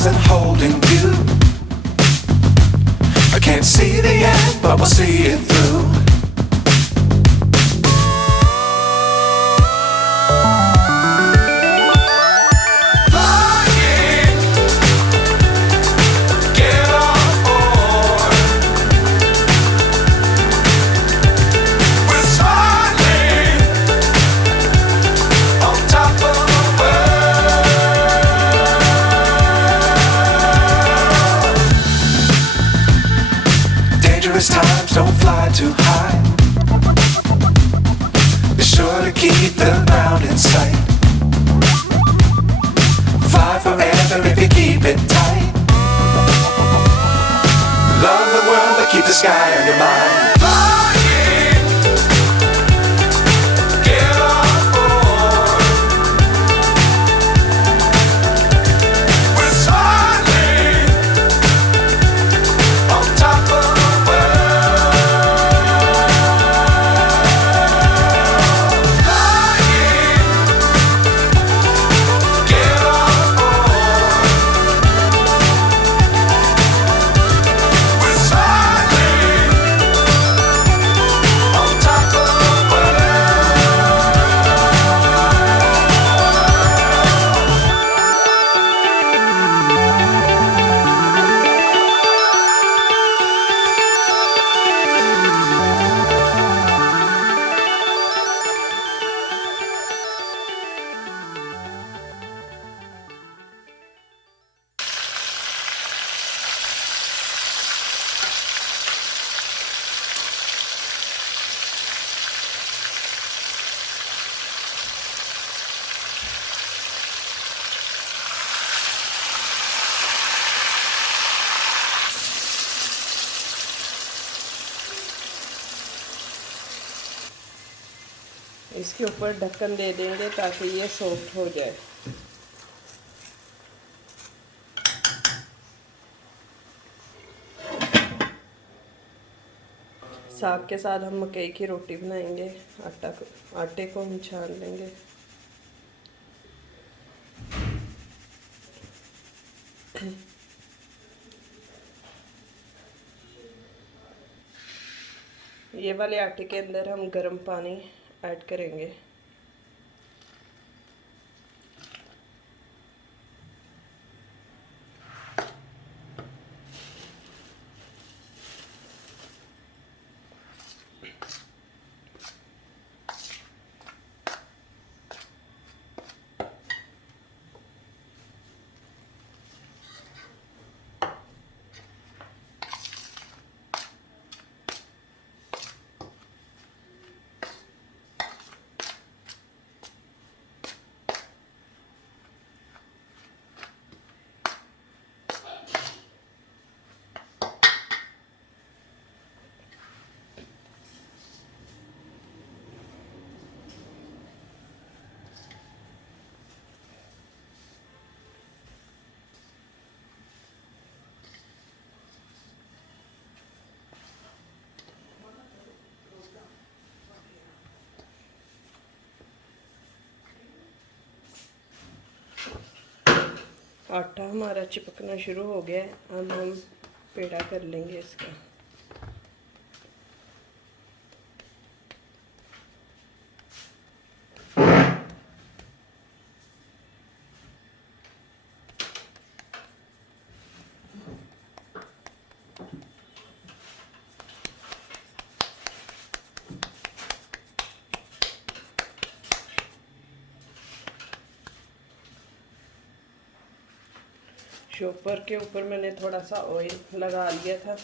stars and holding you. I can't see the end, but we'll see it through. Times don't fly too high. Be sure to keep the ground in sight. Fly forever if you keep it tight. Love the world but keep the sky on your mind. इसके ऊपर ढक्कन दे देंगे ताकि ये सॉफ्ट हो जाए। साग के साथ हम मकई की रोटी बनाएंगे। आटे को हम छान लेंगे। ये वाले आटे के अंदर हम गर्म पानी ऐड करेंगे। आटा हमारा चिपकना शुरू हो गया है। अब हम पेड़ा कर लेंगे इसका। चॉपर के ऊपर मैंने थोड़ा सा ऑयल लगा लिया था